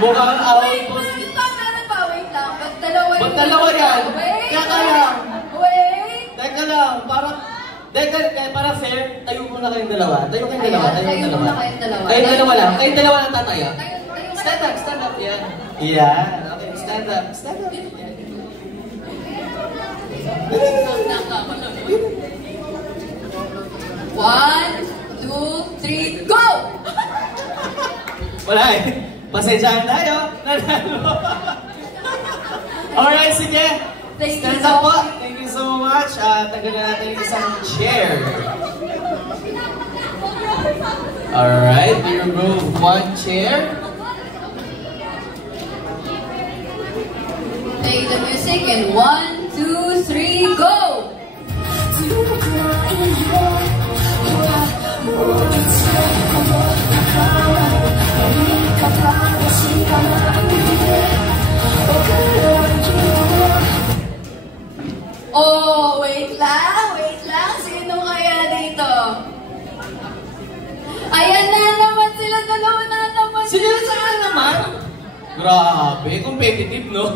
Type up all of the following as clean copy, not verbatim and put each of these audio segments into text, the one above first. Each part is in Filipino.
Mukhang away po. Meron pa, wait lang. Ba't dalawa yan? Wait! Teka lang. Wait! Teka lang, para fair, tayo muna kayong dalawa. Tayo kayong dalawa. Kayong dalawa lang. Kayong dalawa lang tataya. Stand up. Yan. Yan. Okay, stand up. One, two, three, go! Wala eh. Pasensyahan tayo. Alright, sige. Stand up po. Thank you so much. Tanggal na natin yung isang chair. Alright, we remove one chair. Play the music in 1, 2, 3, go! Oh, wait lang. Sino kaya dito? Ayan na naman sila, dalawa na naman. Sila naman? Grabe, competitive, no?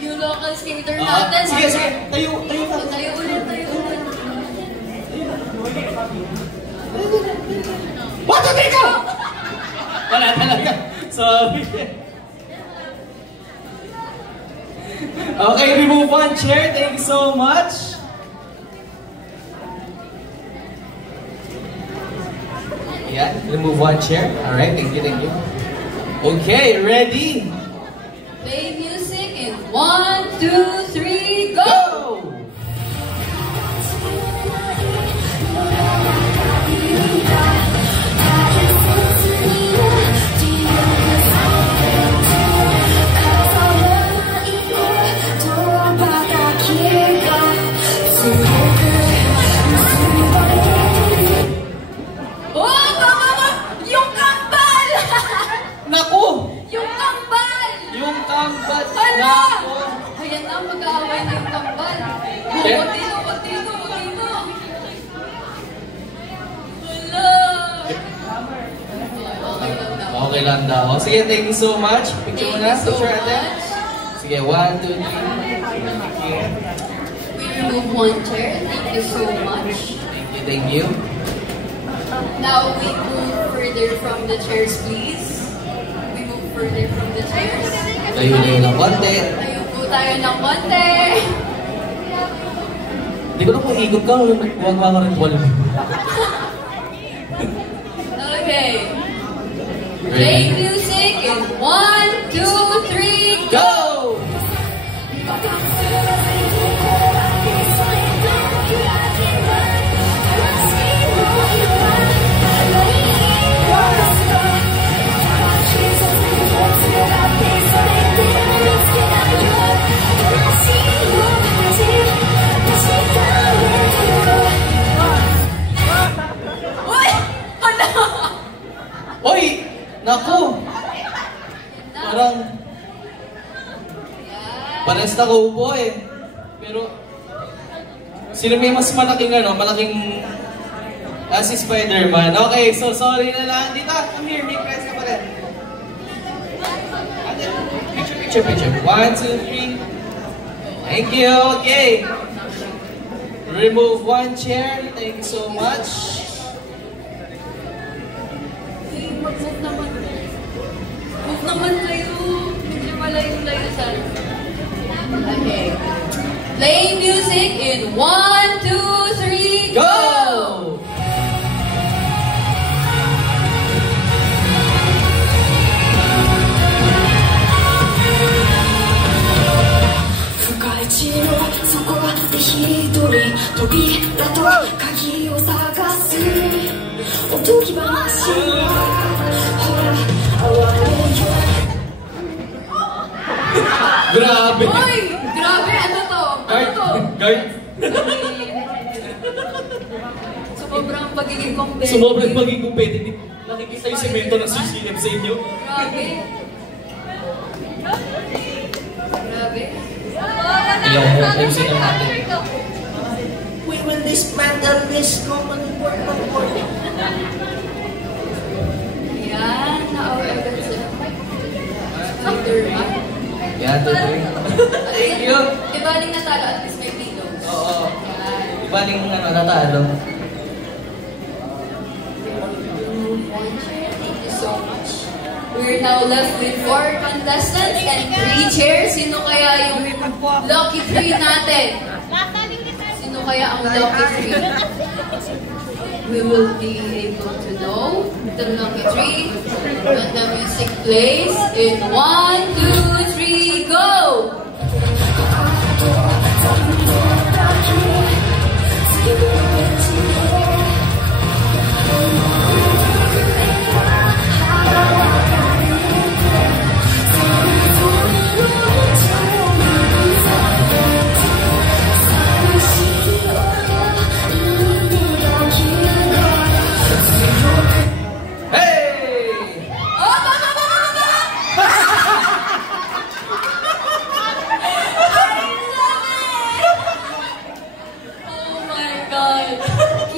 Yung local skater natin. Sige. Tayo ulit. What the heck? Wala talaga. Sorry. Okay, remove one chair. Thank you so much. Yeah, remove one chair. Alright, thank you. Okay, ready? Play music in 1, 2, 3, go! Hala! Ayan na, mag-aaway na yung kambal. Patino. Hala! Okay lang daw. Sige, thank you so much. Picture mo na. Picture natin. Sige, 1, 2, 3. We remove one chair. Thank you so much. Thank you. Now we move further from the chairs, please. We move further from the chairs. Tayo ng konti. Tayo po tayo ng konti. Hindi ko na kung ikot ka. Huwag mga ritual. Okay. Play music in 1, 2, 3, go! Oy! Naku! Parehas na kaupo eh. Pero, sino may mas malaking si Spider-Man. Okay, so sorry na lang. Dito, come here, make press ka pa rin. Picture. 1, 2, 3. Thank you, okay. Remove one chair. Thank you so much. Move naman kayo. Medyo malayo-layo sa... Okay. Play music in 1, 2, 3, go! Grabe! Hoy! Grabe! Ano to? Guard! Sobrang pagiging competitive. Sobrang pagiging competitive. Nakikita yung semento ng CCM sa inyo. Grabe. Ilang mo, ayusin lang natin. We will dismantle this common work of work. Yan. Na-away agad sila. Ayan, thank you. Diba ning natalo at least may pillows? Oo. Baling natalo. Thank you so much. We're now left with 4 contestants and 3 chairs. Sino kaya yung lucky 3 natin? Sino kaya ang lucky 3? We will be able to know the lucky 3 when the music plays in 1, 2, 3, go!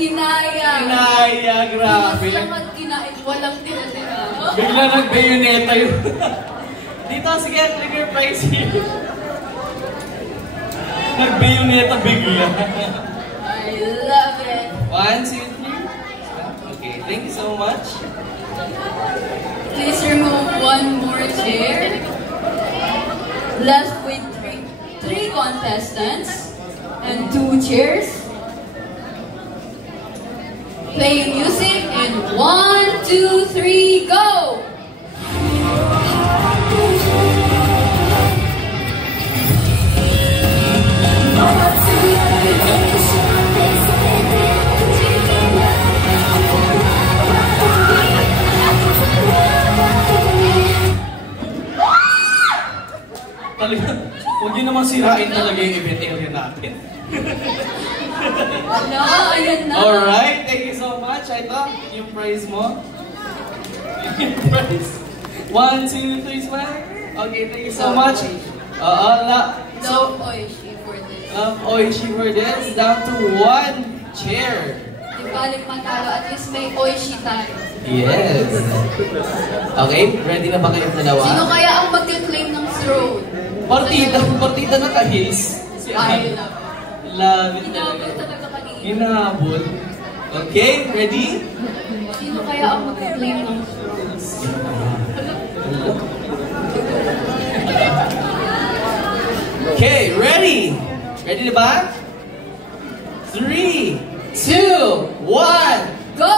Kinaya, grabe. Mas naman kinain, walang tinatira. Bigla nag-bayoneta yun. Dito, sige, click your price here. Nag-bayoneta bigla. I love it. 1, 2, 3. Okay, thank you so much. Please remove 1 more chair. Left with 3 contestants and 2 chairs. Playing music in 1, 2, 3, go! Talaga, huwag yun naman sirain talaga yung event area natin. Wala, ayan na. Alright, thank you so much. Ito, yung prize mo. Yung prize. 1, 2, 3, smile. Okay, thank you so much. Love Oishi for this. Love Oishi for this. Down to 1 chair. Di balik matalo, at least may Oishi tayo. Yes. Okay, ready na ba kayong dalawa? Sino kaya ang mag-claim ng throne? Partida na ka-hills. Si I Ann. love it. Love it. Hinabol talaga kanina. Hinabol. Okay, ready? Sino kaya ang mag-claim ng throne? Okay, ready? Ready na ba? 3, 2, 1, Go!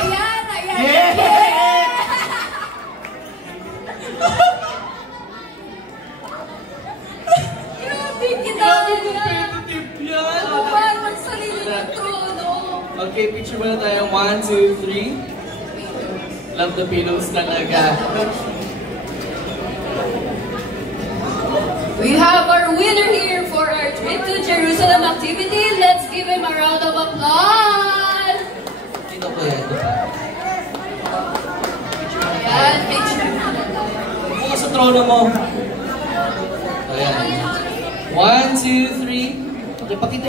Ayan, ayan. Yeah! Grabe, Grabe kinaya. competitive yan. Ano ba? Magsarili ng trono. Okay, picture muna tayo. 1, 2, 3. Love the pillows talaga. We have our winner here for our trip to Jerusalem activity. Let's give him a round of applause. Dito po yan. Ayan, picture. Buka sa trono mo. Ayan. 1, 2, 3. Okay, pakita.